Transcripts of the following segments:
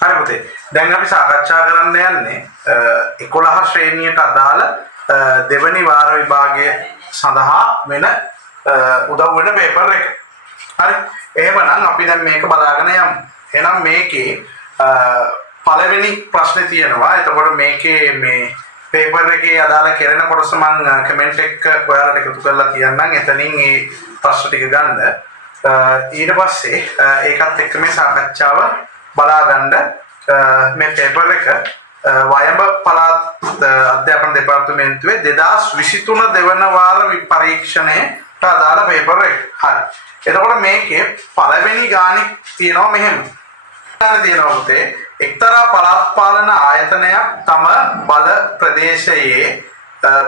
හරි පුතේ. දැන් අපි සාකච්ඡා කරන්න යන්නේ 11 ශ්‍රේණියට අදාළ දෙවැනි වාර විභාගයේ සඳහා වෙන උදව් වෙන පේපර් එක. හරි. එහෙමනම් අපි දැන් මේක බලාගෙන යමු. එහෙනම් මේකේ පළවෙනි ප්‍රශ්නේ තියෙනවා. එතකොට මේකේ මේ පේපර් එකේ අදාළ කෙරෙන කොටස මම කමෙන්ට් එක ඔයාලට එකතු කරලා තියන්නම්. එතනින් මේ ප්‍රශ්න ටික ගන්න. ඊට පස්සේ ඒකත් එක්ක මේ සාකච්ඡාව බලා ගන්න මේ පේපර් එක වයඹ පළාත් අධ්‍යාපන දෙපාර්තමේන්තුවේ 2023 දෙවන වාර පරීක්ෂණයට අදාළ පේපර් එක. හරි. එතකොට මේකේ පළවෙනි ගානේ තියෙනවා මෙහෙම. ගානේ තියෙනවා පුතේ එක්තරා පළාත් පාලන ආයතනයක් තම බල ප්‍රදේශයේ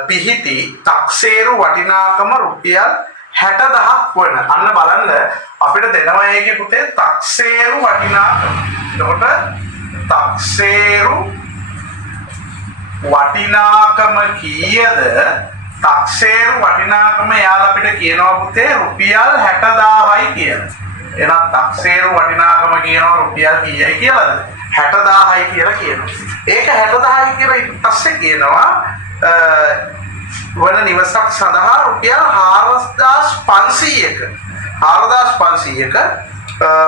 පිහිටි 탁සේරු වටිනාකම රුපියල් 60000ක් වන. අන්න බලන්න අපිට දෙනවා ඒකේ පුතේ 탁සේරු වටිනාකම. එතකොට 탁සේරු වටිනාකම කීයද? 탁සේරු වටිනාකම යාලා අපිට කියනවා පුතේ රුපියල් 60000යි කියලා. එහෙනම් 탁සේරු වටිනාකම කියනවා රුපියල් කීයයි කියලාද? 60000යි කියලා කියනවා. ඒක 60000යි කියලා ඊට පස්සේ කියනවා වන නිවසක් සඳහා රුපියල් 4500ක 4500ක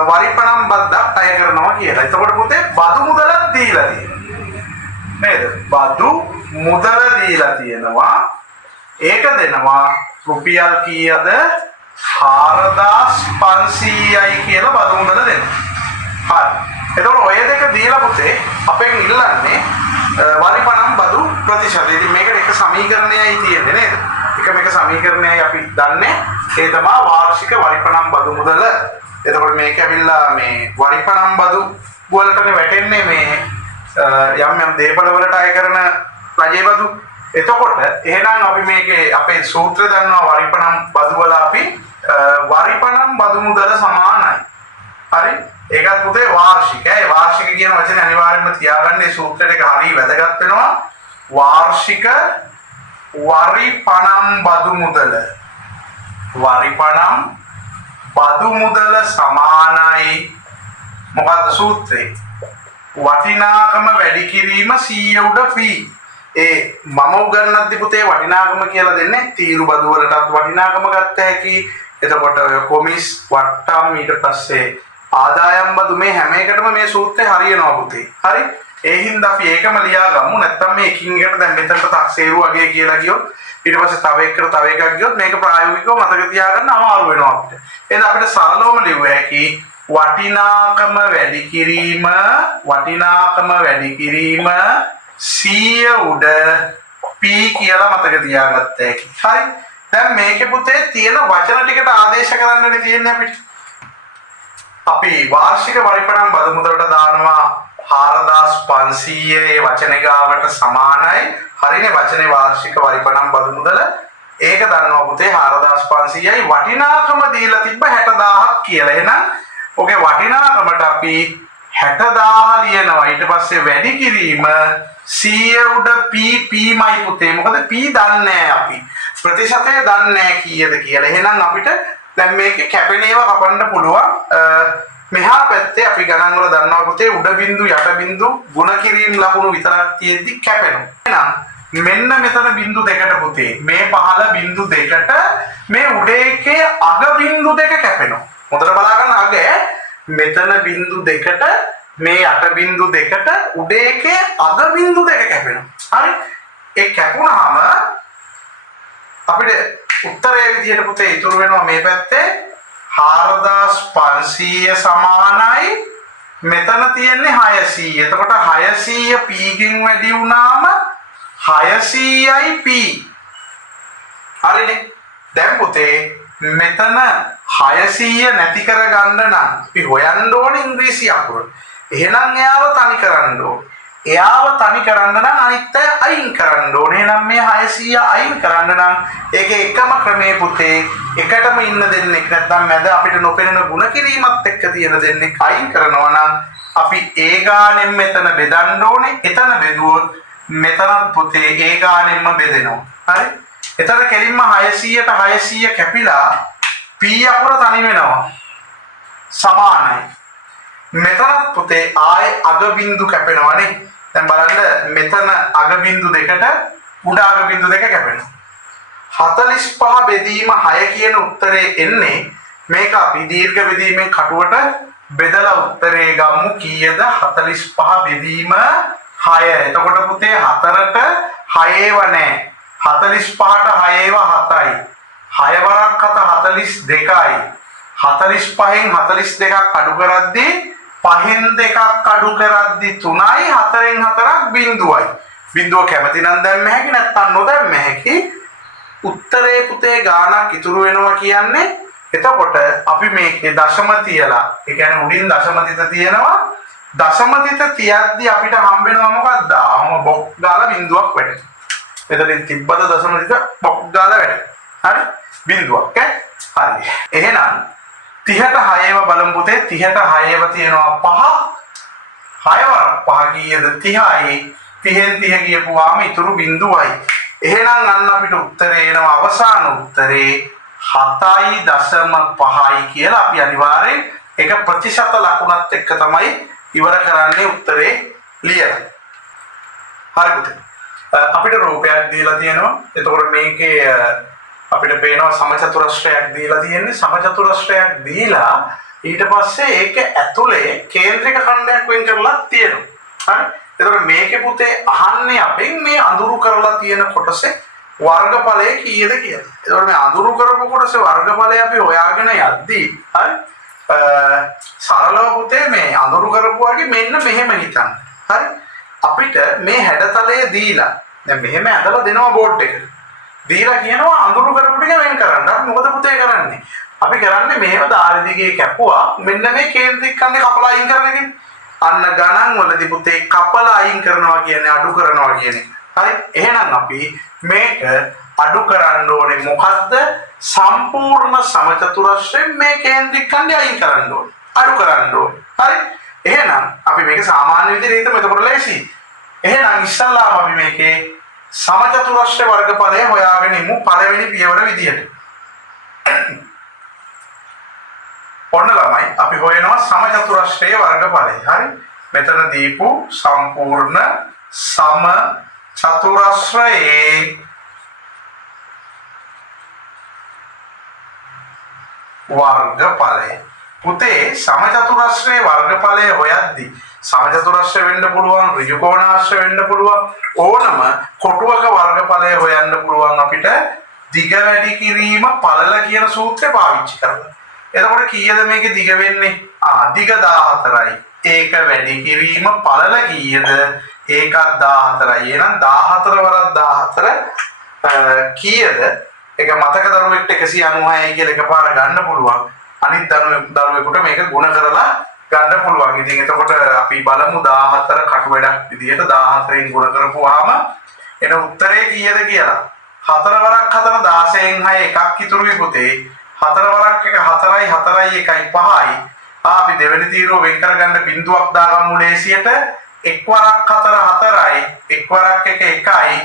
වරිපණම් බද්දක් අය කරනවා කියලා. එතකොට පුතේ බදු මුදලක් දීලා තියෙනවා. නේද? බදු මුදල දීලා තියෙනවා. ඒක දෙනවා රුපියල් කීයද? 4500යි කියලා බදු මුදල දෙනවා. හරි. එතකොට ඔය දෙක දීලා පුතේ අපෙන් ඉල්ලන්නේ වරිපණම් බදු ප්‍රතිශතය. ඉතින් මේකට එක සමීකරණයයි තියෙන්නේ නේද? එක සමීකරණයයි අපි දන්නේ. ඒ තමයි වාර්ෂික වරිපණම් බදු මුදල. එතකොට මේක ඇවිල්ලා මේ වරිපණම් බදු වලටනේ වැටෙන්නේ මේ යම් දේපල වලට අය කරන රජයේ බදු. එතකොට එහෙනම් අපි මේකේ අපේ සූත්‍රය දන්නවා වරිපණම් බදු වල අපි වරිපණම් බදු මුදල සමානයි. හරි? ඒකත් පුතේ වාර්ෂිකයි. වාර්ෂික කියන වචනේ අනිවාර්යයෙන්ම තියාගන්න. මේ සූත්‍රෙට එක හරිය වැදගත් වෙනවා. වාර්ෂික වරිපණම් බදු මුදල. වරිපණම් බදු මුදල සමානයි මොකද්ද සූත්‍රේ? වටිනාකම වැඩි කිරීම 100 උඩ p. ඒ මම උගන්වද්දි පුතේ වටිනාකම කියලා දෙන්නේ තීරු බදු වලටත් වටිනාකම ගත්ත හැකි. එතකොට කොමිස් වට්ටම් ඊට පස්සේ ආදායම් බදු මේ හැම එකටම මේ සූත්‍රය හරියනවා පුතේ. හරි? ඒ හින්දා අපි ඒකම ලියා ගමු. නැත්තම් මේ එකින් එකට දැන් මෙතනට 탁සේරු වගේ කියලා ගියොත් ඊට පස්සේ තව එකකට තව එකක් ගියොත් මේක ප්‍රායෝගිකව මතක තියාගන්න අමාරු වෙනවා අපිට. එහෙනම් අපිට සරලවම ලියුව හැකි වටිනාකම වැඩි කිරීම 100 උඩ p කියලා මතක තියාගත්ත හැකි. හරි? දැන් මේකේ පුතේ තියෙන වචන ටිකට ආදේශ කරන්නනේ තියෙන්නේ අපිට. අපි වාර්ෂික වරිපණම් බදු මුදලට දානවා 4500 ඒ වචනේ ගාවට සමානයි. හරිනේ වචනේ වාර්ෂික වරිපණම් බදු මුදල. ඒක දන්නවා පුතේ 4500යි වටිනාකම දීලා තිබ්බ 60000ක් කියලා. එහෙනම් ඔගේ වටිනාකමට අපි 60000 ලියනවා. ඊට පස්සේ වැඩි කිරීම 100 උඩ p පුතේ. මොකද p දන්නේ අපි. ප්‍රතිශතය දන්නේ කීයද කියලා. එහෙනම් අපිට දැන් මේකේ කැපෙන ඒවා කපන්න පුළුවන්. මෙහා පැත්තේ අපි ගණන් වල දන්නවා පුතේ උඩ බිඳු යට බිඳු ಗುಣ කිරීම ලකුණු විතරක් තියෙද්දි කැපෙනවා. එහෙනම් මෙන්න මෙතන බිඳු දෙකට පුතේ මේ පහළ බිඳු දෙකට මේ උඩ එකේ අග බිඳු දෙක කැපෙනවා. හොඳට බලාගන්න අග මෙතන බිඳු දෙකට මේ යට බිඳු දෙකට උඩ එකේ අග බිඳු දෙක කැපෙනවා. හරි? ඒ කැපුණාම අපිට උත්තරයේ විදිහට පුතේ ඉතුරු වෙනවා මේ පැත්තේ 4500 සමානයි මෙතන තියෙන්නේ 600. එතකොට 600 p ගෙන් වැඩි වුණාම 600යි p. හරිනේ? දැන් පුතේ මෙතන 600 නැති කරගන්න නම් අපි හොයන්න ඕනේ ඉංග්‍රීසි අකුර. එහෙනම් එයාව තනි කරන්න ඕනේ. එයාව තනි කරන්න නම් අනිත් අය අයින් කරන්න ඕනේ. එහෙනම් මේ 600 අයින් කරන්න නම් ඒකේ එකම ක්‍රමයේ පුතේ එකටම ඉන්න දෙන්නෙක් නැත්නම් මැද අපිට නොපෙනෙන ಗುಣ කිරීමත් එක්ක තියෙන දෙන්නෙක් අයින් කරනවා නම් අපි ඒ ගානෙන් මෙතන බෙදන්න ඕනේ. එතන බෙදුවොත් මෙතනත් පුතේ ඒ ගානෙන්ම බෙදෙනවා. හරි? එතන කෙලින්ම 600ට 600 කැපිලා p අකුර තනි වෙනවා. සමානයි. මෙතනත් පුතේ ආයේ අග බිඳු කැපෙනවානේ. දැන් බලන්න මෙතන අග බිඳු දෙකට උඩ අග බිඳු දෙක කැපෙනවා. 45 බෙදීම 6 කියන උත්තරේ එන්නේ මේක අපි දීර්ඝ බෙදීමෙන් කටුවට බෙදලා උත්තරේ ගමු කීයද 45 බෙදීම 6. එතකොට පුතේ 4ට 6ව නැහැ. 45ට 6ව 7යි. 6 වරක් 7 42යි. 45න් 42ක් අඩු කරද්දී 5න් 2ක් අඩු කරද්දී 3යි 4න් 4ක් බිඳුවයි. බිඳුව කැමති නම් දැම්ම හැකි නැත්නම් නොදැම්ම හැකි. උත්තරේ පුතේ ගානක් ඉතුරු වෙනවා කියන්නේ එතකොට අපි මේකේ දශම තියලා ඒ කියන්නේ උඩින් දශම තිත තියෙනවා. දශම තිත තියද්දී අපිට හම්බ වෙනවා මොකක්ද? බොක් ගාලා බිඳුවක් වැටෙනවා. එතනින් තිබ්බද දශම තිත බොක් ගාලා වැටෙනවා. හරි? බිඳුවක් ඈ. හරි. එහෙනම් 30ට 6ව බලමු පුතේ. 30ට 6ව තියෙනවා 5. 6 වරක් 5 කීයද? 30යි. 30න් 30 ගියපුවාම ඉතුරු බිඳුවයි. එහෙනම් අන්න අපිට උත්තරේ එනවා අවසාන උත්තරේ 7.5යි කියලා අපි අනිවාර්යෙන් ඒක ප්‍රතිශත ලකුණත් එක්ක තමයි ඉවර කරන්නේ උත්තරේ ලියලා. හරි පුතේ. අපිට රූපයක් දීලා තියෙනවා. එතකොට මේකේ අපිට පේනවා සමචතුරස්‍රයක් දීලා තියෙන්නේ. සමචතුරස්‍රයක් දීලා ඊට පස්සේ ඒක ඇතුලේ කේන්ද්‍රික खंडයක් වෙන් කරලා තියෙනවා. හරි? එතකොට මේකේ පුතේ අහන්නේ අපෙන් මේ අඳුරු කරලා තියෙන කොටසේ වර්ගඵලය කීයද කියලා. එතකොට මේ අඳුරු කරපු කොටසේ වර්ගඵලය අපි හොයාගෙන යද්දී හරි සරලව පුතේ මේ අඳුරු කරපුවාගේ මෙන්න මෙහෙම හිතන්න. හරි අපිට මේ හැඩතලය දීලා දැන් මෙහෙම ඇඳලා දෙනවා බෝඩ් එකට. දීලා කියනවා අඳුරු කරපු ටික වෙන් කරන්න. අපි මොකද පුතේ කරන්නේ? අපි කරන්නේ මෙහෙම ධාරි දිගේ කැපුවා මෙන්න මේ කේන්ද්‍රික ඛණ්ඩේ කපලා අයින් කරන එකනේ. අන්න ගණන් වලදී පුතේ කපලා අයින් කරනවා කියන්නේ අඩු කරනවා කියන්නේ. හරි එහෙනම් අපි මේක අඩු කරන්න ඕනේ මොකද්ද? සම්පූර්ණ සමචතුරස්‍රයෙන් මේ කේන්ද්‍රික ඛණ්ඩය අයින් කරන්න ඕනේ. අඩු කරන්න ඕනේ. හරි එහෙනම් අපි මේක සාමාන්‍ය විදිහට හිතමු. එතකොට ලේසි. එහෙනම් ඉස්සල්ලාම අපි මේකේ සමචතුරස්‍ර වර්ගඵලය හොයාගෙන ඉමු පළවෙනි පියවර විදියට. ඔන්න ළමයි අපි හොයනවා සමචතුරස්‍රයේ වර්ගඵලය. හරි මෙතන දීපු සම්පූර්ණ සම චතුරස්‍රයේ වර්ගඵලය. පුතේ සමචතුරස්‍රයේ වර්ගඵලය හොයද්දී සමචතුරස්‍රය වෙන්න පුළුවන් ඍජු කෝණාශ්‍ර වෙන්න පුළුවන් ඕනම කොටුවක වර්ගඵලය හොයන්න පුළුවන් අපිට දිග වැඩි කිරීම පළල කියන සූත්‍රය පාවිච්චි කරලා. එතකොට කීයද මේකේ දිග වෙන්නේ? දිග 14යි. ඒක වැඩි කිරීම පළල කීයද? ඒකත් 14යි. එහෙනම් 14 වරක් 14 කීයද? ඒක මතක දරුවෙක්ට 196යි කියලා එකපාර ගන්න පුළුවන්. අනිත් දරුවෙකුට මේක ගුණ කරලා ගන්න පුළුවන්. ඉතින් එතකොට අපි බලමු 14 කටු වැඩක් විදියට 14න් ගුණ කරපුවාම එන උත්තරේ කීයද කියලා. 4 වරක් 4 16න් 6 එකක් ඉතුරුයි පුතේ. 4 වරක් 1 4යි 4යි 1යි 5යි. අපි දෙවෙනි තීරුව වෙන් කරගන්න බිඳුවක් දාගමු ලේසියට. 1 වරක් 4 4යි 1 වරක් 1 1යි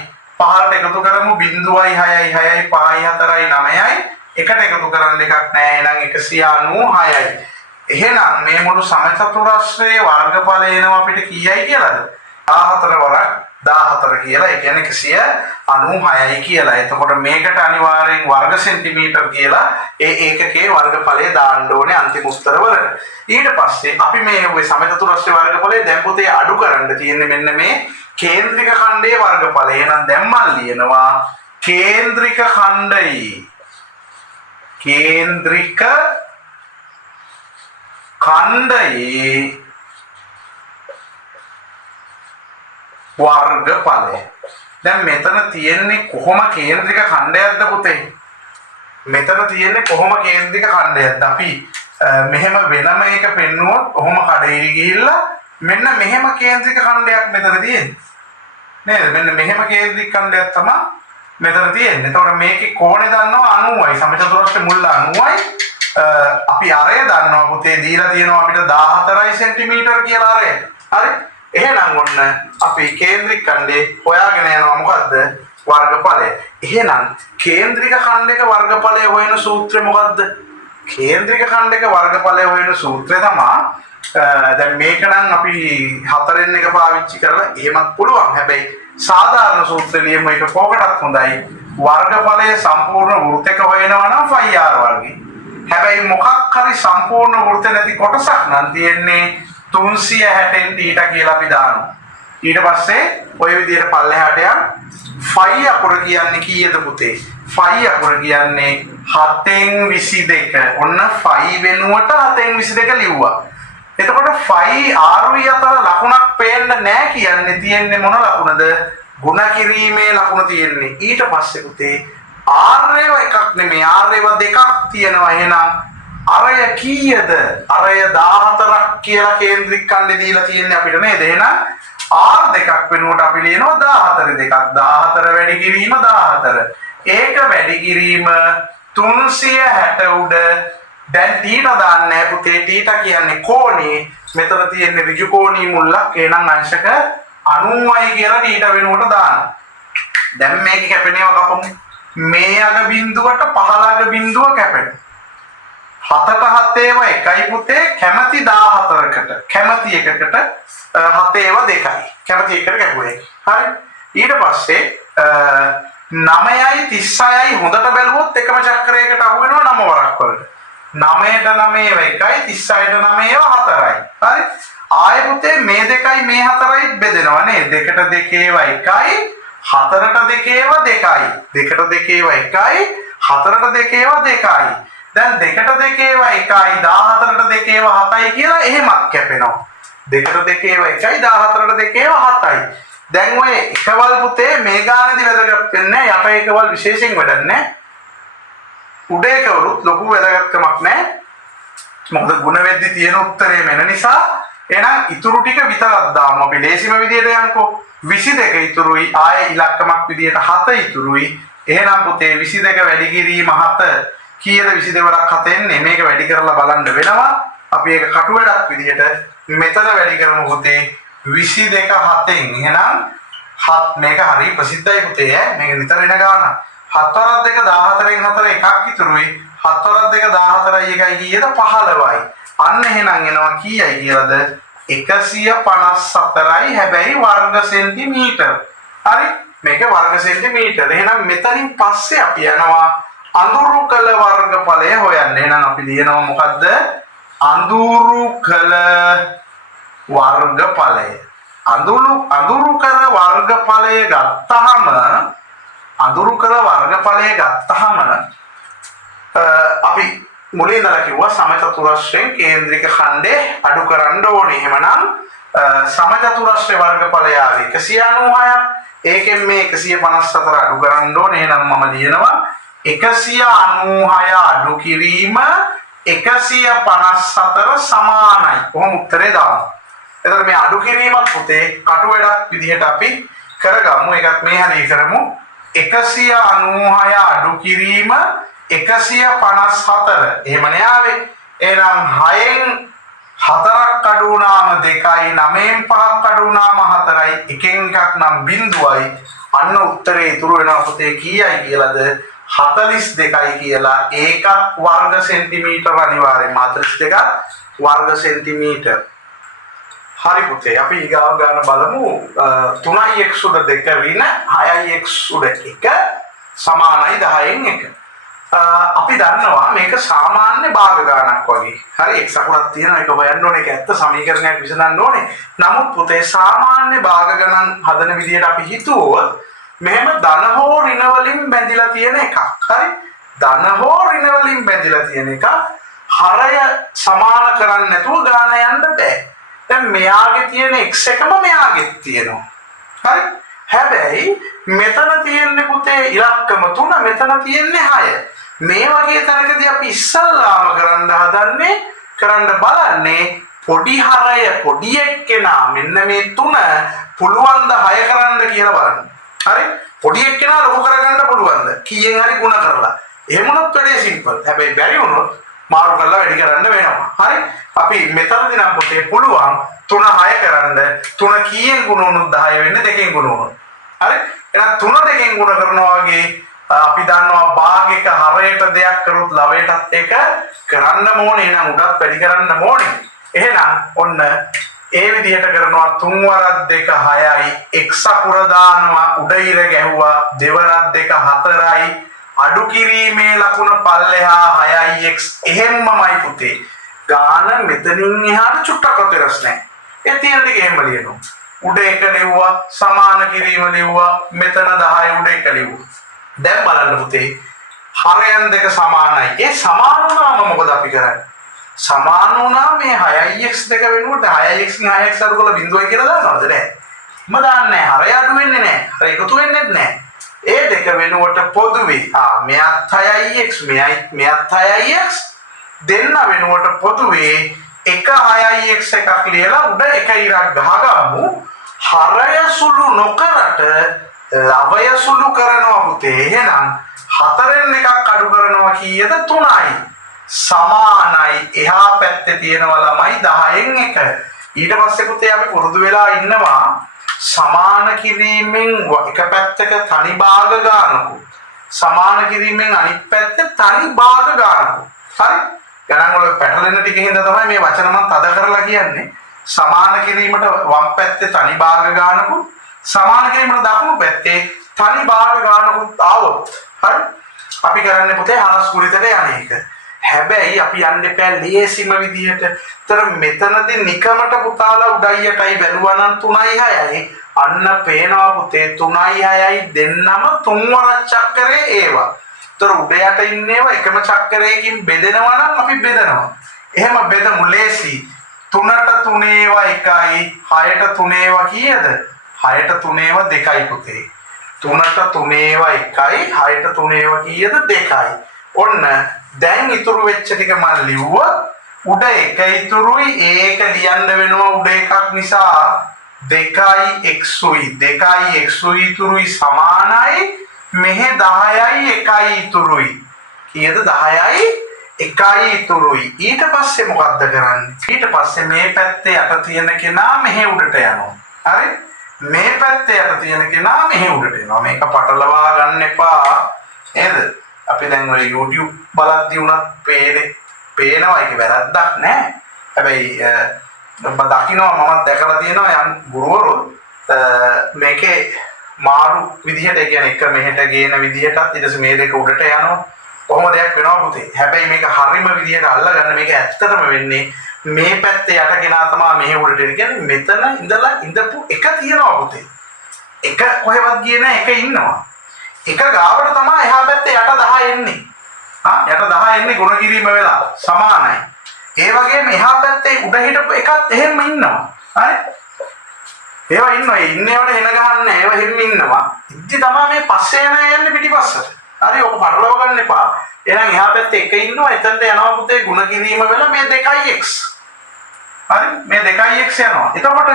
5ට එකතු කරමු බිඳුවයි 6යි 6යි 5යි 4යි 9යි එකට එකතු කරන්න එකක් නැහැ. එහෙනම් 196යි. එහෙනම් මේ මුළු සමචතුරස්‍රයේ වර්ගඵලය එනවා අපිට කීයයි කියලාද? 14 වරක් 14 කියලා. ඒ කියන්නේ 196යි කියලා. එතකොට මේකට අනිවාර්යෙන් වර්ග සෙන්ටිමීටර් කියලා ඒ ඒකකයේ වර්ගඵලය දාන්න ඕනේ අන්තිම උත්තර වලට. ඊට පස්සේ අපි මේ ඔය සමචතුරස්‍රයේ වර්ගඵලය දැන් පුතේ අඩු කරන්න තියෙන්නේ මෙන්න මේ කේන්ද්‍රික ඛණ්ඩයේ වර්ගඵලය. එහෙනම් දැන් මම ලියනවා කේන්ද්‍රික ඛණ්ඩයි කේන්ද්‍රික ඛණ්ඩයේ වර්ගඵලය. දැන් මෙතන තියෙන්නේ කොහොම කේන්ද්‍රික ඛණ්ඩයක්ද පුතේ? මෙතන තියෙන්නේ කොහොම කේන්ද්‍රික ඛණ්ඩයක්ද? අපි මෙහෙම වෙනම එක පෙන්නුවොත් කොහොම කඩේරි ගිහිල්ලා මෙන්න මෙහෙම කේන්ද්‍රික ඛණ්ඩයක් මෙතන තියෙන්නේ. නේද? මෙන්න මෙහෙම කේන්ද්‍රික ඛණ්ඩයක් තමයි මෙතන තියෙන්නේ. එතකොට මේකේ කෝණය දන්නවා 90යි. සමචතුරස්‍රයේ මුල්ල 90යි. අපි අරය දන්නවා පුතේ දීලා තියෙනවා අපිට 14 සෙන්ටිමීටර් කියලා අරය. හරි? එහෙනම් ඔන්න අපි කේන්ද්‍රික ඛණ්ඩේ හොයාගෙන යනවා මොකද්ද? වර්ගඵලය. එහෙනම් කේන්ද්‍රික ඛණ්ඩයක වර්ගඵලය හොයන සූත්‍රය මොකද්ද? කේන්ද්‍රික ඛණ්ඩයක වර්ගඵලය හොයන සූත්‍රය තමයි දැන් මේක නම් අපි 4න් එක පාවිච්චි කරලා එහෙමත් පුළුවන්. හැබැයි සාධාරණ සූත්‍ර ලියමු එක කොකටත් හොඳයි. වර්ගඵලය සම්පූර්ණ වෘත්තක හොයනවා නම් ෆයි r වර්ගය. හැබැයි මොකක් හරි සම්පූර්ණ වෘත්ත නැති කොටසක් නම් තියෙන්නේ 360න් θ කියලා අපි දානවා. ඊට පස්සේ ඔය විදිහට පල්ලෙහාට යන ෆයි අකුර කියන්නේ කීයද පුතේ? ෆයි අකුර කියන්නේ 7න් 22. ඔන්න ෆයි වෙනුවට 7න් 22 ලිව්වා. එතකොට ෆයි r අතර ලකුණක් පේන්න නැහැ කියන්නේ තියෙන්නේ මොන ලකුණද? ගුණ කිරීමේ ලකුණ තියෙන්නේ. ඊට පස්සේ පුතේ r එකක් නෙමෙයි r දෙකක් තියෙනවා. එහෙනම් අරය කීයද? අරය 14ක් කියලා කේන්ද්‍රික ඛණ්ඩේ දීලා තියෙන්නේ අපිට නේද? එහෙනම් r දෙකක් වෙනුවට අපි ලියනවා 14 දෙකක්. 14 වැඩි කිරීම 14. ඒක වැඩි කිරීම 360 උඩ. දැන් θ දාන්නේ පුතේ. θ කියන්නේ කෝණේ. මෙතන තියෙන්නේ ඍජු කෝණී මුල්ලක්. එහෙනම් අංශක 90යි කියලා θ වෙනුවට දානවා. දැන් මේක කැපෙනව කපමු. මේ අග බිඳුවට පහළ අග බිඳුව කැපෙනවා. 7ට 7 ඒවා එකයි පුතේ. කැමැති 14කට කැමැති එකකට 7 ඒවා දෙකයි. කැමැති එකට කැපුවේ. හරි. ඊට පස්සේ 9යි 36යි හොඳට බැලුවොත් එකම චක්‍රයකට අහු වෙනවා 9 වරක් වලට. 9ට 9 ඒවා එකයි 36ට 9 ඒවා 4යි. හරි. ආයෙ පුතේ මේ දෙකයි මේ 4යි බෙදෙනවා නේද? 2ට 2 ඒවා එකයි 4ට 2 ඒවා දෙකයි. 2ට 2 ඒවා එකයි 4ට 2 ඒවා දෙකයි. දැන් 2ට 2 ඒවා එකයි 14ට 2 ඒවා 7යි කියලා එහෙමත් කැපෙනවා. 2ට 2 ඒවා එකයි 14ට 2 ඒවා 7යි. දැන් ඔය එකවල් පුතේ මේ ගානේදී වැදගත් වෙන්නේ යට එකවල් විශේෂයෙන් වැඩන්නේ. උඩ එකවලුත් ලොකු වැදගත්කමක් නැහැ. මොකද ಗುಣ වෙද්දි තියෙන උත්තරේ මෙන්න නිසා. එහෙනම් ඉතුරු ටික විතරක් දාමු අපි ලේසිම විදියට යන්කෝ. 22 ඉතුරුයි. ආයේ ඉලක්කමක් විදියට 7 ඉතුරුයි. එහෙනම් පුතේ 22 වැඩි කිරීම 7 කීයද? 22 වරක් 7 එන්නේ. මේක වැඩි කරලා බලන්න වෙනවා. අපි ඒක කටු වැඩක් විදියට මෙතන වැඩි කරමු පුතේ. 22 7න්. එහෙනම් 7 මේක හරි ප්‍රසිද්ධයි පුතේ. මේක නිතර එන ගාන. 7 වරක් 2 14න් 4 එකක් ඉතුරුයි. 7 වරක් 2 14යි එකයි කීයද? 15යි. අන්න එහෙනම් එනවා කීයයි කියලාද? 154යි. හැබැයි වර්ග සෙන්ටිමීටර්. හරි. මේක වර්ග සෙන්ටිමීටර්. එහෙනම් මෙතනින් පස්සේ අපි යනවා අඳුරු කළ වර්ගඵලය හොයන්න. එහෙනම් අපි ලියනවා මොකද්ද? අඳුරු කළ වර්ගඵලය. අඳුරු කළ වර්ගඵලය ගත්තාම අපි මුලින් ඉඳලා කිව්වා සමචතුරස්‍රයෙන් කේන්ද්‍රික ඛණ්ඩේ අඩු කරන්න ඕනේ. එහෙමනම් සමචතුරස්‍රයේ වර්ගඵලය ආවේ 196ක්. ඒකෙන් මේ 154 අඩු කරන්න ඕනේ. එහෙනම් මම ලියනවා 196 අඩු කිරීම 154 සමානයි. කොහොම උත්තරේ දාමු. එතකොට මේ අඩු කිරීමත් පුතේ කටු වැඩක් විදිහට අපි කරගමු. ඒකත් මේ හරිය කරමු. 196 අඩු කිරීම 154. එහෙමනේ ආවේ. එහෙනම් 6න් 4ක් අඩු වුණාම 2යි 9න් 5ක් අඩු වුණාම 4යි. එකෙන් එකක් නම් බිඳුවයි. අන්න උත්තරේ ඉතුරු වෙනවා පුතේ කීයයි කියලාද? 42යි කියලා. ඒකත් වර්ග සෙන්ටිමීටර අනිවාර්යයෙන්ම 42ක් වර්ග සෙන්ටිමීටර. හරි පුතේ අපි ඊගාව ගන්න බලමු. 3යි x උඩ 2 ඍණ 6යි x උඩ 1 සමානයි 10න් 1. අපි දන්නවා මේක සාමාන්‍ය භාග ගණනක් වගේ. හරි x අකුරක් තියෙනවා ඒක හොයන්න ඕනේ. ඒක ඇත්ත සමීකරණයක් විසඳන්න ඕනේ. නමුත් පුතේ සාමාන්‍ය භාග ගණන් හදන විදිහට අපි හිතුවොත් මෙහෙම ධන හෝ ඍණ වලින් බැඳිලා තියෙන එකක්. හරි. ධන හෝ ඍණ වලින් බැඳිලා තියෙන එක හරය සමාන කරන්නේ නැතුව ගාන යන්න බෑ. දැන් මෙයාගේ තියෙන x එකම මෙයාගෙත් තියෙනවා. හරි. හැබැයි මෙතන තියෙන්නේ පුතේ ඉලක්කම 3 මෙතන තියෙන්නේ 6. මේ වගේ තැනකදී අපි ඉස්සල්ලාම කරන්න බලන්නේ පොඩි හරය පොඩි එක්කෙනා මෙන්න මේ 3 පුළුවන් ද 6 කරන්න කියලා බලන්න. හරි. පොඩි එක්කෙනා ලොකු කරගන්න පුළුවන්ද? කීයෙන් හරි ගුණ කරලා. එහෙම වුණොත් වැඩේ සිම්පල්. හැබැයි බැරි වුණොත් මාරු කරලා වැඩි කරන්න වෙනවා. හරි. අපි මෙතනදී නම් පුතේ පුළුවන් 3 6 කරන්න. 3 කීයෙන් ගුණ වුණොත් 10 වෙන්නේ 2කින් ගුණ වුණොත්. හරි. එහෙනම් 3 2කින් ගුණ කරනවා වගේ අපි දන්නවා භාගයක හරයට දෙයක් කරොත් ලවයටත් එක කරන්න ඕනේ. එහෙනම් උඩත් වැඩි කරන්න ඕනේ. එහෙනම් ඔන්න ඒ විදිහට කරනවා 3 වරක් 2 6යි x අකුර දානවා උඩ ඉර ගැහුවා දෙවරක් 2 4යි අඩු කිරීමේ ලකුණ පල්ලෙහා 6යි x එහෙම්මමයි පුතේ ගාන මෙතනින් එහාට චුට්ටක් වෙනස් නැහැ ඒ තියෙන ටික එහෙම ලියනවා උඩ 1 ලිව්වා සමාන කිරීම ලිව්වා මෙතන 10 උඩ 1 ලිව්වා දැන් බලන්න පුතේ හරයන් දෙක සමානයි ඒ සමාන වුණාම මොකද අපි කරන්නේ සමාන වුණා මේ 6x දෙක වෙනුවට 6x න් 6x අඩු කරලා බිඳුවයි කියලා දානවද නැහැ මම දාන්නේ හරය අඩු වෙන්නේ නැහැ හරය එකතු වෙන්නේ නැහැ ඒ දෙක වෙනුවට පොදුවේ මෙයත් 6x මෙයත් 6x දෙන්න වෙනුවට පොදුවේ එක 6x එකක් ලියලා උඩ එක ඉරක් ගහගමු හරය සුළු නොකරට ලවය සුළු කරනවා පුතේ එහෙනම් 4න් එකක් අඩු කරනවා කීයද 3යි සමානයි එහා පැත්තේ තියෙනවා ළමයි 10න් 1 ඊට පස්සේ පුතේ අපි පුරුදු වෙලා ඉන්නවා සමාන කිරීමෙන් එක පැත්තක තනි භාග ගන්නකො සමාන කිරීමෙන් අනිත් පැත්තේ තනි භාග ගන්නකො හරි ගණන් වල පැටලෙන ටික හින්දා තමයි මේ වචන මම තද කරලා කියන්නේ සමාන කිරීමට වම් පැත්තේ තනි භාග ගන්නකො සමාන කිරීමට දකුණු පැත්තේ තනි භාග ගන්නකො ආවොත් හරි අපි කරන්නේ පුතේ හරස් කුලිතට යන්නේ එක හැබැයි අපි යන්න එපා ලේසිම විදිහට. ତර මෙතනදී නිකමට පුතාලා උඩයියටයි බැලුවා නම් 3යි 6යි. අන්න පේනවා පුතේ 3යි 6යි දෙන්නම තුන් වරක් චක්‍රේ ඒවා. ତර උඩ යට ඉන්නේවා එකම චක්‍රයකින් බෙදෙනවා නම් අපි බෙදනවා. එහෙම බෙදමු ලේසි. 3ට 3 ඒවා 1යි 6ට 3 ඒවා කීයද? 6ට 3 ඒවා 2යි පුතේ. 3ට 3 ඒවා 1යි 6ට 3 ඒවා කීයද? 2යි. ඔන්න දැන් ඉතුරු වෙච්ච ටික මම ලිව්වා උඩ එක ඉතුරුයි ඒක ලියන්න වෙනවා උඩ එකක් නිසා 2යි x උයි 2යි x උයි ඉතුරුයි සමානයි මෙහෙ 10යි 1යි ඉතුරුයි කීයද 10යි 1යි ඉතුරුයි ඊට පස්සේ මොකද්ද කරන්නේ ඊට පස්සේ මේ පැත්තේ යට තියෙන කෙනා මෙහෙ උඩට යනවා හරි මේ පැත්තේ යට තියෙන කෙනා මෙහෙ උඩට එනවා මේක පටලවා ගන්න එපා නේද අපි දැන් ඔය YouTube බලද්දී උනත් පේනවා ඒක වැරද්දක් නෑ. හැබැයි මම දකින්නවා මමත් දැකලා තියෙනවා යම් ගුරුවරු මේකේ මාරු විදිහට ඒ කියන්නේ එක මෙහෙට ගේන විදිහටත් ඊට පස්සේ මේ දෙක උඩට යනවා. කොහොම දෙයක් වෙනවා පුතේ. හැබැයි මේක හරිම විදිහට අල්ලගන්න මේක ඇත්තටම වෙන්නේ මේ පැත්තේ යට කෙනා තමයි මෙහෙ උඩට එන්නේ. කියන්නේ මෙතන ඉඳලා ඉඳපු එක තියනවා පුතේ. එක කොහෙවත් ගියේ නෑ එක ඉන්නවා. එක ගාවට තමයි එහා පැත්තේ යට 10 එන්නේ. යට 10 එන්නේ ගුණ කිරීම වෙලා සමානයි. ඒ වගේම එහා පැත්තේ උඩ හිටපු එකත් එහෙම ඉන්නවා. හරි? ඒවා ඉන්නවා. ඒ ඉන්නේවට හෙන ගහන්නේ. ඒවා හිමින් ඉන්නවා. ඉද්දි තමයි මේ පස්සේ යන්නේ පිටිපස්සට. හරි ඔක පටලව ගන්න එපා. එහෙනම් එහා පැත්තේ එක ඉන්නවා. එතනට යනවා පුතේ ගුණ කිරීම වෙලා මේ 2x. හරි? මේ 2x යනවා. එතකොට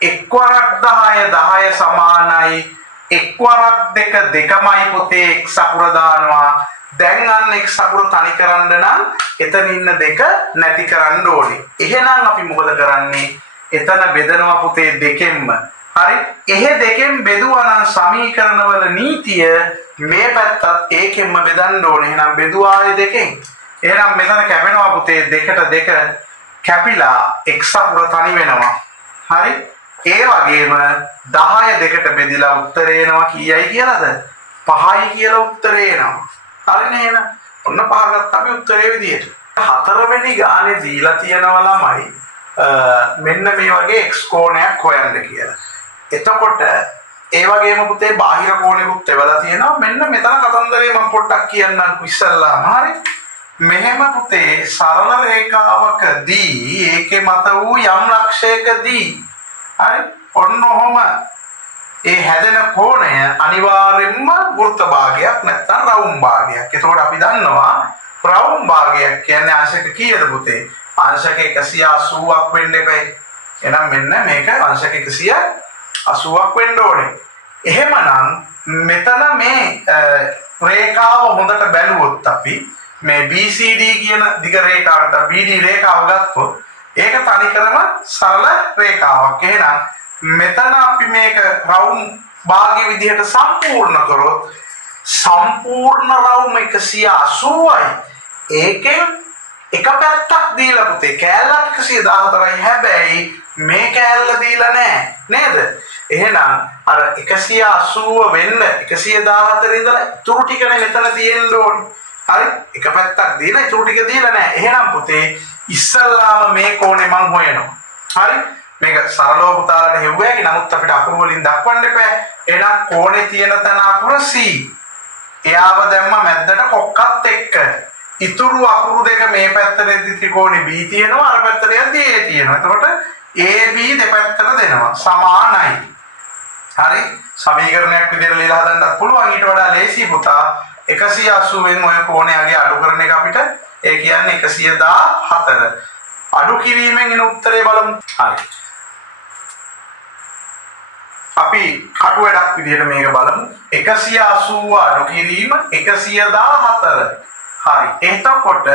එක් වරක් 10 10 සමානයි එක් වරක් දෙක දෙකමයි පුතේ x අකුර දානවා දැන් අන්න x අකුර තනි කරන්න නම් එතන ඉන්න දෙක නැති කරන්න ඕනේ එහෙනම් අපි මොකද කරන්නේ එතන බෙදනවා පුතේ දෙකෙන්ම හරි එහෙ දෙකෙන් බෙදුවා නම් සමීකරණවල නීතිය මේ පැත්තත් ඒකෙන්ම බෙදන්න ඕනේ එහෙනම් බෙදුවායේ දෙකෙන් එහෙනම් මෙතන කැපෙනවා පුතේ දෙකට දෙක කැපිලා x අකුර තනි වෙනවා හරි ඒ වගේම 10 දෙකට බෙදලා උත්තරේ එනවා කීයයි කියලාද 5යි කියලා උත්තරේ එනවා හරිනේ එහෙනම් ඔන්න 5 ගත්ත අපි උත්තරේ විදියට හතරවෙනි ගානේ දීලා තියෙනවා ළමයි මෙන්න මේ වගේ x කෝණයක් හොයන්න කියලා එතකොට ඒ වගේම පුතේ බාහිර කෝණෙකුත් එවලා තියෙනවා මෙන්න මෙතන කතන්දරේ මම පොඩ්ඩක් කියන්නම් ඉස්සල්ලාම හරි මෙහෙම පුතේ සරල රේඛාවකදී ඒකේ මත වූ යම් ලක්ෂයකදී හරි ඔන්න ඔහොම ඒ හැදෙන කෝණය අනිවාර්යෙන්ම වෘත්ත භාගයක් නැත්නම් රවුම් භාගයක්. ඒතකොට අපි දන්නවා රවුම් භාගයක් කියන්නේ අංශක කීයද පුතේ? අංශක 180ක් වෙන්න එපයි. එහෙනම් මෙන්න මේක අංශක 180ක් වෙන්න ඕනේ. එහෙමනම් මෙතන මේ රේඛාව හොඳට බැලුවොත් අපි මේ BCD කියන දිග රේඛාවට BD රේඛාව ගත්තොත් ඒක තනිකරම සරල රේඛාවක්. එහෙනම් මෙතන අපි මේක රවුම් භාගයේ විදිහට සම්පූර්ණ කරොත් සම්පූර්ණ රවුම් 180යි. ඒකෙන් එක පැත්තක් දීලා පුතේ කෑල්ලක් 114යි හැබැයි මේ කෑල්ල දීලා නැහැ නේද? එහෙනම් අර 180 වෙන්න 114 ඉඳලා ඉතුරු ටිකනේ මෙතන තියෙන්න ඕනේ. හරි? එක පැත්තක් දීලා ඉතුරු ටික දීලා නැහැ. එහෙනම් පුතේ ඉස්සල්ලාම මේ කෝණය මං හොයනවා. හරි? මේක සරලව පුතාලට හෙව්වෑකි නමුත් අපිට අකුරු වලින් දක්වන්න එපා. එහෙනම් කෝණේ තියෙන තැන අකුර C. එයාව දැම්ම මැද්දට කොක්කත් එක්ක. ඉතුරු අකුරු දෙක මේ පැත්තට ත්‍රිකෝණේ B තියෙනවා අර පැත්තට යද්දී A තියෙනවා. එතකොට AB දෙපැත්තට දෙනවා. සමානයි. හරි? සමීකරණයක් විදිහට ලියලා හදන්නත් පුළුවන්. ඊට වඩා ලේසි පුතා 180 ඔය කෝණය අගේ අඩු කරන එක අපිට ඒ කියන්නේ 114. අඩු කිරීමෙන් එන උත්තරේ බලමු. හරි. අපි කටු වැඩක් විදිහට මේක බලමු. 180 අඩු කිරීම 114. හරි. එතකොට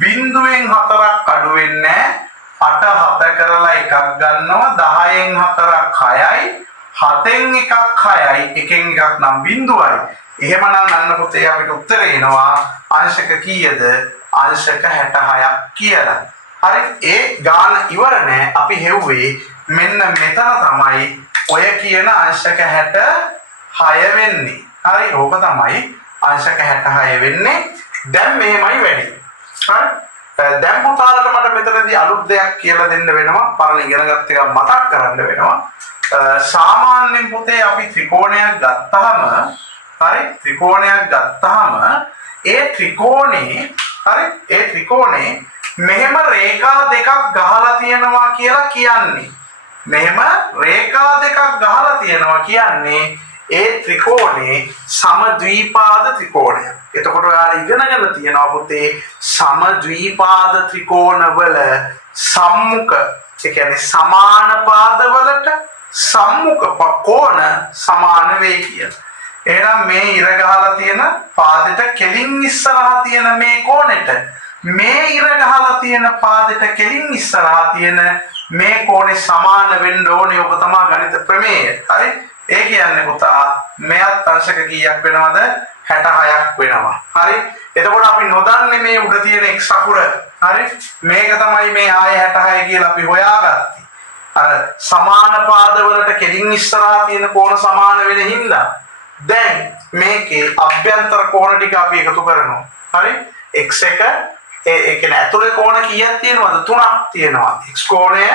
බිංදුවෙන් 4ක් අඩු වෙන්නේ 8 7 කරලා එකක් ගන්නවා 10න් 4ක් 6යි 7න් එකක් 6යි එකෙන් එකක් නම් බිංදුවයි. එහෙමනම් අන්න පුතේ අපිට උත්තරේ එනවා අංශක කීයද? අංශක 66ක් කියලා. හරි. ඒ ගාන ඉවර නෑ. අපි හෙව්වේ මෙන්න මෙතන තමයි ඔය කියන අංශක 66 වෙන්නේ. හරි. ඕක තමයි අංශක 66 වෙන්නේ. දැන් මෙහෙමයි වැඩි. හරි. දැන් පුතාලට මට මෙතනදී අලුත් දෙයක් කියලා දෙන්න වෙනවා. පරණ ඉගෙනගත් එක මතක් කරන්න වෙනවා. සාමාන්‍යයෙන් පුතේ අපි ත්‍රිකෝණයක් ගත්තාම හරි ත්‍රිකෝණයක් ගත්තාම ඒ ත්‍රිකෝණේ මෙහෙම රේඛා දෙකක් ගහලා තියෙනවා කියලා කියන්නේ. මෙහෙම රේඛා දෙකක් ගහලා තියෙනවා කියන්නේ ඒ ත්‍රිකෝණේ සමද්විපාද ත්‍රිකෝණයක්. එතකොට ඔයාලා ඉගෙනගෙන තියෙනවා පුතේ සමද්විපාද ත්‍රිකෝණවල සම්මුඛ ඒ කියන්නේ සමාන පාදවලට සම්මුඛ කෝණ සමාන වෙයි කියලා. එහෙනම් මේ ඉර ගහලා තියෙන පාදෙට කෙලින් ඉස්සරහා තියෙන මේ කෝණෙට මේ ඉර ගහලා තියෙන පාදෙට කෙලින් ඉස්සරහා තියෙන මේ කෝණේ සමාන වෙන්න ඕනේ. ඔබ තමයි ගණිත ප්‍රමේය. හරි? ඒ කියන්නේ පුතා මෙයත් අංශක කීයක් වෙනවද? 66ක් වෙනවා. හරි? එතකොට අපි නොදන්නේ මේ උඩ තියෙන x අකුර. හරි? මේක තමයි මේ ආය 66 කියලා අපි හොයාගත්තේ. අර සමාන පාදවලට කෙලින් ඉස්සරහා තියෙන කෝණ සමාන වෙන හින්දා දැන් මේකේ අභ්‍යන්තර කෝණ ටික අපි එකතු කරනවා. හරි? x1 ඒ කියන්නේ ඇතුලේ කෝණ කීයක් තියෙනවද? 3ක් තියෙනවා. x කෝණය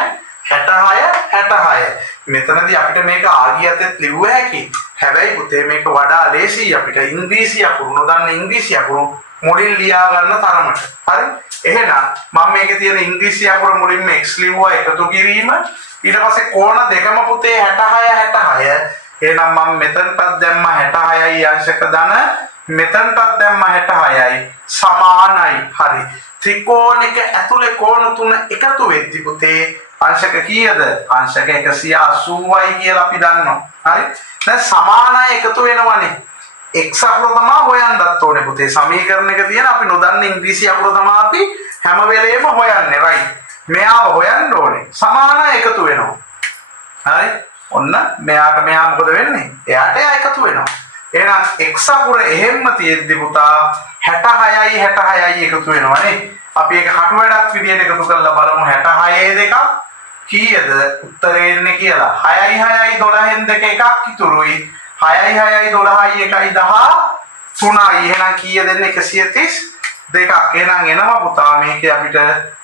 66. මෙතනදී අපිට මේක ආගියතෙත් ලිව්ව හැකි. හැබැයි පුතේ මේක වඩා ලේසි අපිට ඉංග්‍රීසි අකුරු නොදන්න ඉංග්‍රීසි අකුරු මුලින් ලියා ගන්න තරමට. හරි? එහෙනම් මම මේකේ තියෙන ඉංග්‍රීසි අකුර මුලින්ම x ලිව්වා එකතු කිරීම. ඊට පස්සේ කෝණ දෙකම පුතේ 66. එහෙනම් මම මෙතනටත් දැම්ම 66යි අංශක ධන මෙතනටත් දැම්ම 66යි සමානයි. හරි. ත්‍රිකෝණයක ඇතුලේ කෝණ තුන එකතු වෙද්දි පුතේ අංශක කීයද? අංශක 180යි කියලා අපි දන්නවා. හරි? දැන් සමානයි එකතු වෙනවනේ. x අකුර තමයි හොයන්නත් ඕනේ පුතේ. සමීකරණයක තියෙන අපි නොදන්න ඉංග්‍රීසි අකුර තමයි අපි හැම වෙලේම හොයන්නේ. right? මෙයාව හොයන්න ඕනේ. සමානයි එකතු වෙනවා. හරි? ඔන්න මෙයාට මෙයා මොකද වෙන්නේ? එයාට එයා එකතු වෙනවා. එහෙනම් x අකුර එහෙම්ම තියෙද්දි පුතා 66යි එකතු වෙනවනේ. අපි ඒක කටු වැඩක් විදියට එකතු කරලා බලමු 66 දෙකක් කීයද උත්තරේ එන්නේ කියලා. 6යි 12න් දෙක එකක් ඉතුරුයි. 6යි 12යි 1යි 13යි. එහෙනම් කීයද දෙන්නේ 132ක්. එහෙනම් එනවා පුතා මේකේ අපිට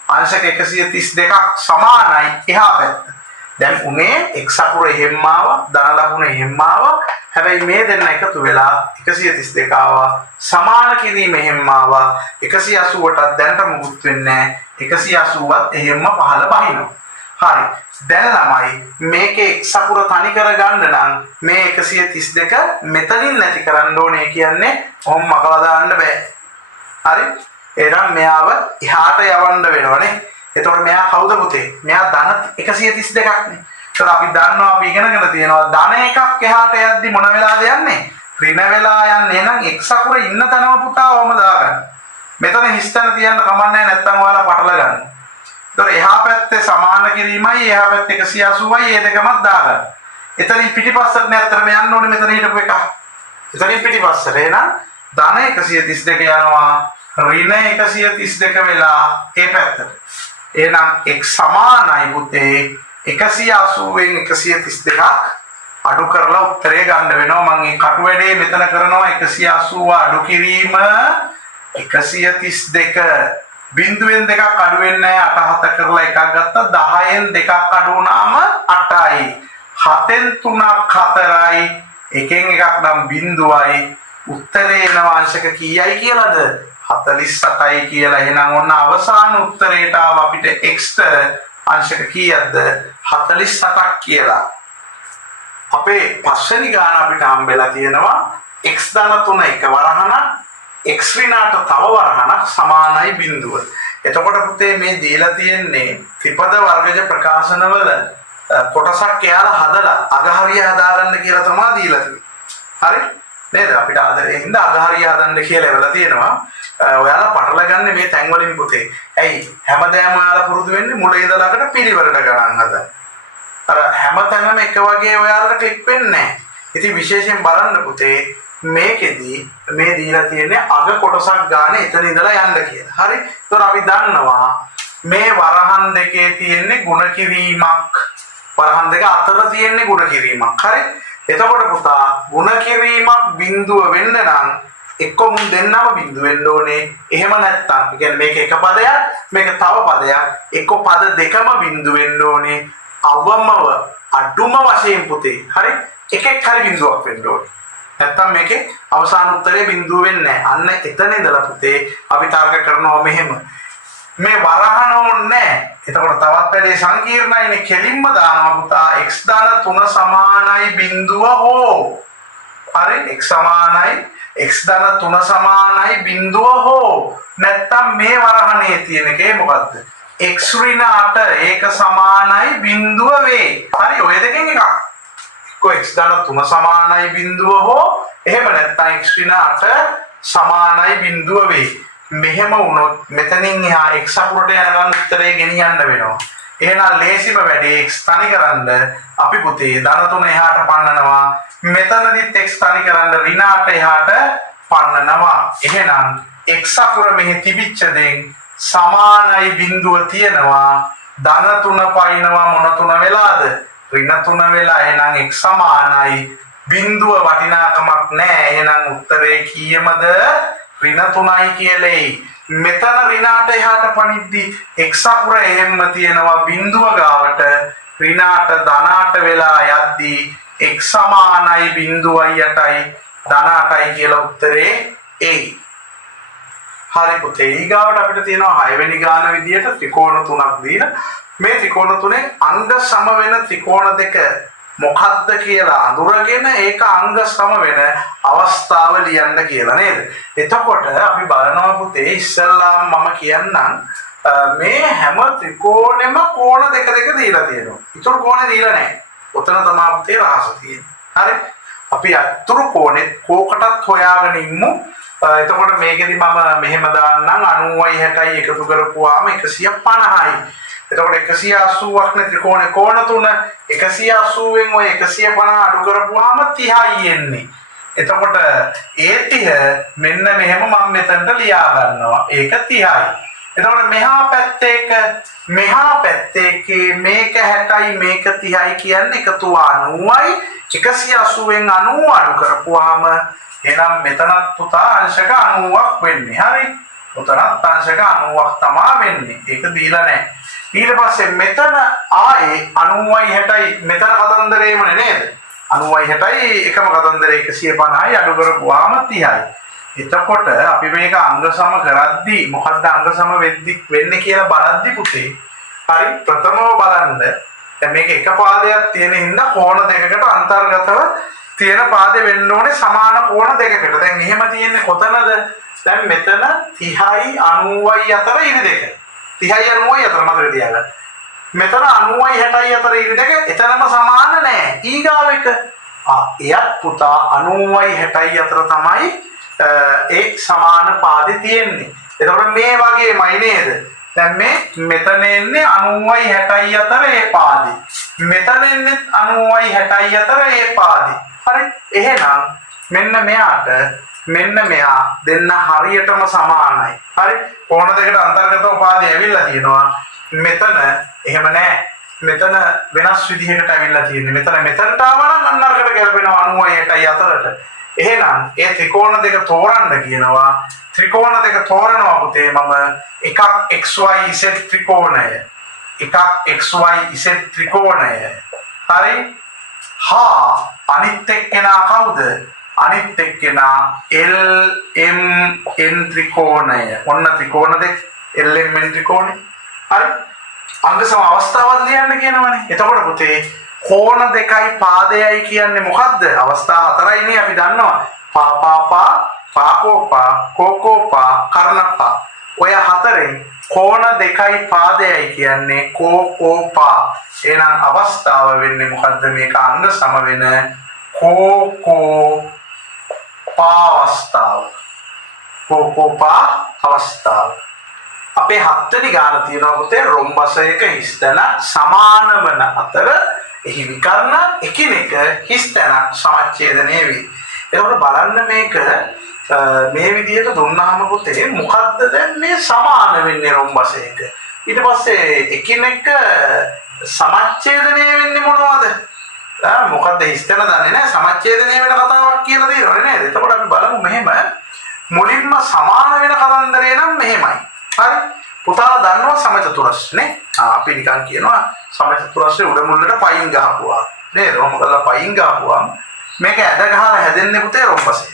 අංශක 132ක් සමානයි එහා පැත්ත. දැන් උනේ x අකුර එහෙම්ම ආවා ධන ලකුණ එහෙම්ම ආවා. හැබැයි මේ දෙන්න එකතු වෙලා 132 ආවා. සමාන කිරීම එහෙම්ම ආවා. 180ටත් දැනට මුකුත් වෙන්නේ නැහැ. 180ත් එහෙම්ම පහළ බහිනවා. හරි. දැන් ළමයි මේකේ x අකුර තනි කර ගන්න නම් මේ 132 මෙතනින් නැති කරන්න ඕනේ කියන්නේ ඔහොම මකලා දාන්න බෑ. හරි? එහෙනම් මෙයාව එහාට යවන්න වෙනවනේ. එතකොට මෙයා කවුද පුතේ? මෙයා ධන 132ක් නේ. ඒතර අපි දන්නවා අපි ඉගෙනගෙන තියෙනවා ධන එකක් එහාට යද්දි මොන වෙලාද යන්නේ? ඍණ වෙලා යන්නේ. එහෙනම් x අකුර ඉන්න තැනම පුතා ඔහම දාගන්න. මෙතන හිස්තැන තියන්න කමන්නේ නැත්නම් ඔයාලා පටල ගන්න. ඒතර එහා පැත්තේ සමාන කිරීමයි එහා පැත්තේ 180යි ඒ දෙකමත් දාගන්න. එතනින් පිටිපස්සට නැත්තරම යන්න ඕනේ මෙතන හිටපු එක. එතනින් පිටිපස්සට. එහෙනම් ධන 132 යනවා. ඍණ 132 වෙලා ඒ පැත්තට. එහෙනම් x සමානයි පුතේ 180න් 132ක් අඩු කරලා උත්තරය ගන්න වෙනවා. මම මේ කටු වැඩේ මෙතන කරනවා 180 අඩු කිරීම 132 බිංදුවෙන් දෙකක් අඩු වෙන්නේ නැහැ. 8 7 කරලා එකක් ගත්තා 10න් දෙකක් අඩු වුණාම 8යි 7න් 3ක් 4යි එකෙන් එකක් නම් බිංදුවයි උත්තරේ එන අංශක කීයයි කියලාද 48යි කියලා. එහෙනම් ඔන්න අවසාන උත්තරේට ආව අපිට x ට අංශක කීයක්ද 48ක් කියලා. අපේ පස්වෙනි ගාන අපිට හම්බෙලා තියෙනවා x ධන 3 එක වරහණක් x ඍණාට තව වරහණක් සමානයි බිඳුව. එතකොට පුතේ මේ දීලා තියෙන්නේ ත්‍රිපද වර්ගජ ප්‍රකාශනවල කොටසක් එයාලා හදලා අගහරිය හදාගන්න කියලා තමයි දීලා තියෙන්නේ. හරි නේද? අපිට ආදරේ හින්දා අගහරිය හදන්න කියලා එවලා තියෙනවා. ඔයාලා පටල ගන්න මේ තැන් වලින් පුතේ. ඇයි හැමදාම ඔයාලා පුරුදු වෙන්නේ මුල ඉඳලාකට පිළිවෙලට ගණන් හදන්න. අර හැමතැනම එක වගේ ඔයාලට ක්ලික් වෙන්නේ නැහැ. ඉතින් විශේෂයෙන් බලන්න පුතේ මේකෙදි මේ දීලා තියෙන්නේ අග කොටසක් ගන්න එතන ඉඳලා යන්න කියලා. හරි? ඒතර අපි දන්නවා මේ වරහන් දෙකේ තියෙන්නේ ಗುಣ කිරීමක්. වරහන් දෙක අතර තියෙන්නේ ಗುಣ කිරීමක්. හරි? එතකොට පුතා ಗುಣ කිරීමක් බිඳුව වෙන්න නම් එක්ක මුන් දෙන්නම බිඳුව වෙන්න ඕනේ. එහෙම නැත්නම් ඒ කියන්නේ මේක එක පදයක් මේක තව පදයක් එක්ක පද දෙකම බිඳුව වෙන්න ඕනේ. අවමව අඩුම වශයෙන් පුතේ. හරි? එකෙක් හරි බිඳුවක් වෙන්න ඕනේ. නැත්තම් මේකේ අවසාන උත්තරේ බිඳුව වෙන්නේ නැහැ. අන්න එතන ඉඳලා පුතේ අපි තර්ක කරනවා මෙහෙම. මේ වරහන ඕනේ. එතකොට තවත් වැඩේ සංකීර්ණයිනේ. කෙලින්ම දානවා පුතා x ධන 3 සමානයි බිඳුව හෝ. හරි? x සමානයි x ධන 3 සමානයි බිඳුව හෝ. නැත්තම් මේ වරහනේ තියෙන එකේ මොකද්ද? x ඍණ 8 ඒක සමානයි බිඳුව වේ. හරි? ඔය දෙකෙන් එකක්. x ධන 3 සමානයි බිඳුව හෝ එහෙම නැත්නම් x ඍණ 8 සමානයි බිඳුව වේ. මෙහෙම වුණොත් මෙතනින් එහා x අකුරට යනකම් උත්තරේ ගෙනියන්න වෙනවා. එහෙනම් ලේසිම වැඩේ x තනි කරන්න අපි පුතේ ධන 3 එහාට පන්නනවා. මෙතනදිත් x තනි කරන්න ඍණ 8 එහාට පන්නනවා. එහෙනම් x අකුර මෙහි තිබිච්ච දෙන් සමානයි බිඳුව තියෙනවා. ධන 3 පයින්නවා මොන 3 වෙලාද? ඍණ 3 වෙලා. එහෙනම් x සමානයි බිඳුව වටිනාකමක් නැහැ. එහෙනම් උත්තරේ කීයමද? ඍණ 3යි කියලයි. මෙතන ඍණ 8 එහාට පනිද්දි x අකුර එහෙම්ම තියෙනවා බිඳුව ගාවට. ඍණ 8 ධන 8 වෙලා යද්දී x සමානයි බිඳුවයි 8යි ධන 8යි කියලා උත්තරේ එයි. හරි පුතේ ඊගාවට අපිට තියෙනවා 6 වෙනි ගාන විදියට ත්‍රිකෝණ තුනක් දීලා මේ ත්‍රිකෝණ තුනේ අංග සම වෙන ත්‍රිකෝණ දෙක මොකක්ද කියලා අඳුරගෙන ඒක අංග සම වෙන අවස්ථාව ලියන්න කියලා නේද? එතකොට අපි බලනවා පුතේ ඉස්සල්ලාම මම කියන්නම් මේ හැම ත්‍රිකෝණෙම කෝණ දෙක දෙක දීලා තියෙනවා. ඊටු කෝණේ දීලා නැහැ. උතන තමයි පුතේ රහස තියෙන්නේ. හරි? අපි අතුරු කෝණෙත් කෝකටත් හොයාගෙන ඉමු. එතකොට මේකෙදි මම මෙහෙම දාන්නම් 90යි 60යි එකතු කරපුවාම 150යි. එතකොට 180ක් නේ ත්‍රිකෝණේ කෝණ තුන 180න් ඔය 150 අඩු කරපුවාම 30යි එන්නේ. එතකොට ඒ 30 මෙන්න මෙහෙම මම මෙතනට ලියා ගන්නවා. ඒක 30යි. එතකොට මෙහා පැත්තේ මේක 60යි මේක 30යි කියන්නේ එකතු 90යි 180න් 90 අඩු කරපුවාම එහෙනම් මෙතනත් පුතා අංශක 90ක් වෙන්නේ. හරි? උතරත් අංශක 90ක් තමයි වෙන්නේ. ඒක දීලා නැහැ. ඊට පස්සේ මෙතන ආයේ 90යි 60යි මෙතන කතන්දරේමනේ නේද? 90යි 60යි එකම කතන්දරේ 150යි අඩු කරපුවාම 30යි. එතකොට අපි මේක අංග සම කරද්දී මොකද්ද අංග සම වෙන්නේ කියලා බලද්දී පුතේ. හරි ප්‍රථමව බලන්න. දැන් මේක එක පාදයක් තියෙන හින්දා කෝණ දෙකකට අන්තර්ගතව තියෙන පාදේ වෙන්න ඕනේ සමාන කෝණ දෙකකට. දැන් එහෙම තියෙන්නේ කොතනද? දැන් මෙතන 30යි 90යි අතර ඉරි දෙක. 30යි 90යි අතර මතක තියාගන්න. මෙතන 90යි 60යි අතර ඉරි දෙක එතරම් සමාන නැහැ. ඊගාව එක එයත් පුතා 90යි 60යි අතර තමයි ඒ සමාන පාදේ තියෙන්නේ. එතකොට මේ වගේමයි නේද? දැන් මෙතන එන්නේ 90යි 60යි අතර ඒ පාදේ. මෙතන එන්නේ 90යි 60යි අතර ඒ පාදේ. හරි? එහෙනම් මෙන්න මෙයාට මෙන්න මෙයා දෙන්න හරියටම සමානයි. හරි කෝණ දෙකට අන්තර්ගත උපාදය ඇවිල්ලා තියෙනවා. මෙතන එහෙම නැහැ. මෙතන වෙනස් විදිහකට ඇවිල්ලා තියෙන්නේ. මෙතනට ආව නම් අන්න අරකට ගැලපෙනවා 90යි අතරට. එහෙනම් ඒ ත්‍රිකෝණ දෙක තෝරන්න කියනවා. ත්‍රිකෝණ දෙක තෝරනවා පුතේ මම එකක් XYZ ත්‍රිකෝණය. එකක් XYZ ත්‍රිකෝණය. හරි? හා අනිත් එක්කෙනා කවුද? අනිත් එක්කෙනා LMN ත්‍රිකෝණය. ඔන්න ත්‍රිකෝණ දෙක LMN ත්‍රිකෝණය. හරි? අංග සම අවස්ථාවක් ලියන්න කියනවනේ. එතකොට පුතේ කෝණ දෙකයි පාදයයි කියන්නේ මොකද්ද? අවස්ථා හතරයිනේ අපි දන්නවා. පා පාකෝපා කෝකෝපා කර්ණපා. ඔය හතරෙන් කෝණ දෙකයි පාදයයි කියන්නේ කෝකෝපා. එහෙනම් අවස්ථාව වෙන්නේ මොකද්ද? මේක අංග සම වෙන කෝකෝපා අවස්ථාව. කෝකෝපා අවස්ථාව. අපේ 7 වෙනි ගාන තියෙනවා පුතේ රොම්බසයක හිස්තැන සමාන වන අතර එහි විකර්ණ එකිනෙක හිස්තැනක් සමච්ඡේදනය වේ. එතකොට බලන්න මේක මේ විදිහට දුන්නාම පුතේ මොකද්ද දැන් මේ සමාන වෙන්නේ රොම්බසයක. ඊට පස්සේ එකිනෙක සමච්ඡේදනය වෙන්නේ මොනවද? මොකද්ද හිස්තැන දන්නේ නැහැ සමච්ඡේදනය වෙන කතාවක් කියලා දෙනවනේ නේද? එතකොට අපි බලමු මෙහෙම මුලින්ම සමාන වෙන කතන්දරේ නම් මෙහෙමයි. හරි පුතාලා දන්නවා සමචතුරස්‍රනේ අපි නිකන් කියනවා සමචතුරස්‍රේ උඩ මුල්ලට පයින් ගහපුවා නේද ඔහොම කරලා පයින් ගහපුවාම මේක ඇද ගහලා හැදෙන්නේ පුතේ රොම්බසය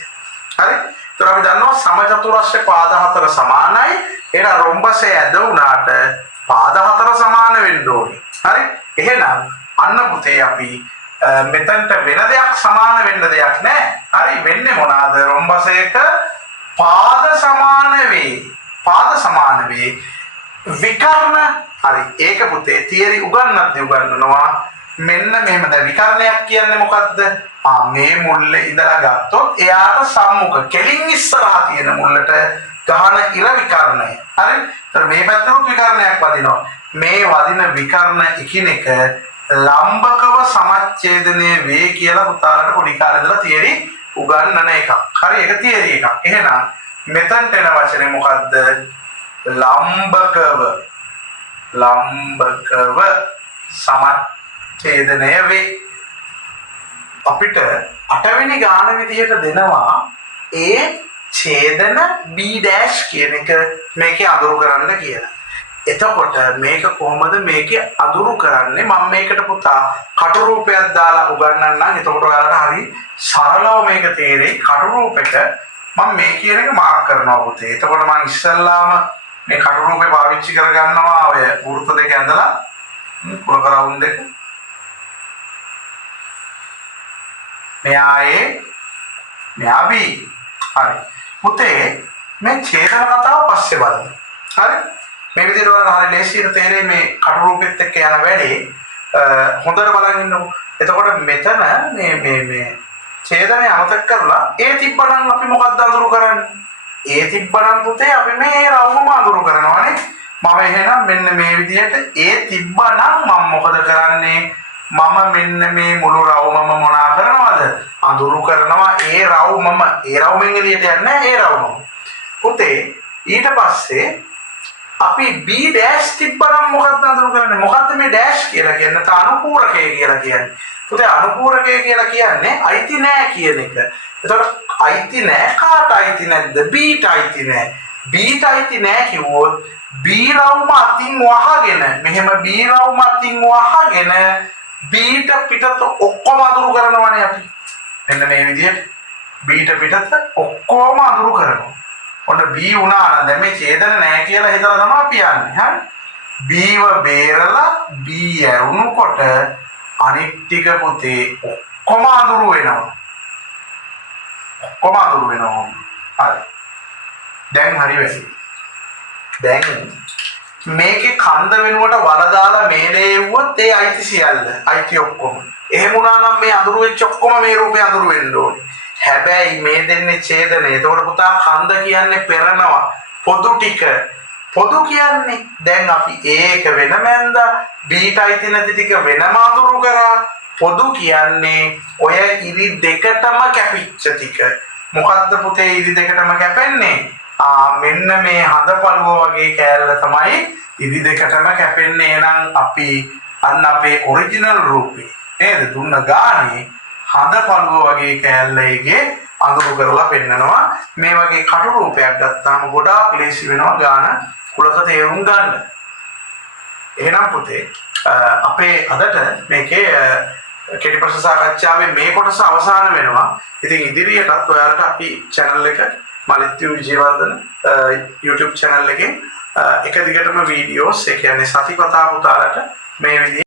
හරි ඒතර අපි දන්නවා සමචතුරස්‍රේ පාද හතර සමානයි එහෙනම් රොම්බසය ඇද වුණාට පාද හතර සමාන වෙන්න ඕනේ හරි එහෙනම් අන්න පුතේ අපි මෙතනට වෙන දෙයක් සමාන වෙන්න දෙයක් නැහැ හරි වෙන්නේ මොනවාද රොම්බසයක පාද සමාන වේ පාද සමාන වේ විකර්ණ හරි ඒක පුතේ තියරි උගන්වනවා මෙන්න මෙහෙම දැන් විකර්ණයක් කියන්නේ මොකද්ද මේ මුල්ලේ ඉඳලා ගත්තොත් එයාට සම්මුඛ කෙලින් ඉස්සරහා තියෙන මුල්ලට ගහන ඉර විකර්ණය හරි ඒතර මේ පැත්තට විකර්ණයක් වදිනවා මේ වදින විකර්ණ එකිනෙක ලම්බකව සමච්ඡේදනය වේ කියලා පුතාලට පොඩි කාලේ ඉඳලා තියරි උගන්වන එකක් හරි ඒක තියරි එකක් එහෙනම් මෙතනට එන වචනේ මොකද්ද ලම්බකව සමච්ඡේදනය වේ අපිට 8 වෙනි ගාන විදියට දෙනවා A ඡේදන B' කියන එක මේකේ අඳුරු කරන්න කියලා. එතකොට මේක කොහොමද මේකේ අඳුරු කරන්නේ මම මේකට පුතා කටු රූපයක් දාලා උගන්වන්නම් එතකොට ඔයාලට හරි සරලව මේක තේරෙයි කටු රූපෙට මම මේ කියන එක මාක් කරනවා පුතේ. එතකොට මම ඉස්සල්ලාම මේ කටු රූපේ පාවිච්චි කරගන්නවා ඔය වෘත්ත දෙක ඇඳලා කුලක රවුම් දෙක. මෙයා A මෙයා B. හරි. පුතේ මේ ඡේදන කතාව පස්සේ බලමු. හරි? මේ විදිහට ඔයාලා හරිය ලේසියට තේරෙයි මේ කටු රූපෙත් එක්ක යන වැඩේ. හොඳට බලන් ඉන්නකො. එතකොට මෙතන මේ ඡේදනය අමතක කරලා ඒ තිබ්බනම් අපි මොකක්ද අඳුරු කරන්නේ? ඒ තිබ්බනම් පුතේ අපි මේ රවුම අඳුරු කරනවානේ. මම එහෙනම් මෙන්න මේ විදිහට ඒ තිබ්බනම් මම මොකද කරන්නේ? මම මෙන්න මේ මුළු රවුමම මොනා කරනවද? අඳුරු කරනවා ඒ රවුමම. ඒ රවුමෙන් එළියට යන්නේ ඒ රවුමම. පුතේ ඊට පස්සේ අපි B' තිබ්බනම් මොකක්ද අඳුරු කරන්නේ? මොකක්ද මේ ඩෑෂ් කියලා කියන්නේ? අනුපූරකය කියලා කියන්නේ. පුතේ අනුපූරකය කියලා කියන්නේ අයිති නෑ කියන එක. එතකොට අයිති නෑ කාට අයිති නැද්ද? Bට අයිති නෑ. Bට අයිති නෑ කිව්වොත් B රවුම අතින් වහගෙන මෙහෙම B රවුම අතින් වහගෙන Bට පිටත ඔක්කොම අඳුරු කරනවානේ අපි. මෙන්න මේ විදිහට Bට පිටත ඔක්කොම අඳුරු කරනවා. ඔන්න B වුණා නම් දැන් මේ ඡේදන නෑ කියලා හිතලා තමයි අපි යන්නේ. හරි? Bව බේරලා B ඇරුණුකොට අනිත් ටික පුතේ ඔක්කොම අඳුරු වෙනවා. ඔක්කොම අඳුරු වෙනවා. හරි. දැන් හරි වෙයි. දැන් මේකේ කන්ද වෙනුවට වල දාලා මේලේ යුවොත් ඒ අයිති සියල්ල අයිති ඔක්කොම. එහෙම වුණා නම් මේ අඳුරු වෙච්ච ඔක්කොම මේ රූපේ අඳුරු වෙන්න ඕනේ. හැබැයි මේ දෙන්නේ ඡේදනය. ඒතකොට පුතා කන්ද කියන්නේ පෙරනවා. පොදු ටික. පොදු කියන්නේ දැන් අපි ඒක වෙනම ඇඳා Bට අයිති නැති ටික වෙනම අඳුරු කරා. පොදු කියන්නේ ඔය ඉරි දෙකටම කැපිච්ච ටික. මොකද්ද පුතේ ඉරි දෙකටම කැපෙන්නේ? මෙන්න මේ හඳපළුව වගේ කෑල්ල තමයි ඉරි දෙකටම කැපෙන්නේ. එහෙනම් අපි අන්න අපේ ඔරිජිනල් රූපේ නේද දුන්න ගානේ හඳපළුව වගේ කෑල්ලේගේ අඳුරු කරලා පෙන්නනවා. මේ වගේ කටු රූපයක් ගත්තාම ගොඩාක් ලේසි වෙනවා ගාන කුලක තේරුම් ගන්න. එහෙනම් පුතේ අපේ අදට මේකේ කෙටි ප්‍රශ්න සාකච්ඡාවේ මේ කොටස අවසන් වෙනවා. ඉතින් ඉදිරියටත් ඔයාලට අපි channel එක මලිත්තු විජේවර්ධන YouTube channel එකෙන් එක දිගටම වීඩියෝස් ඒ කියන්නේ සතිපතා පුතාලට මේ විදිහේ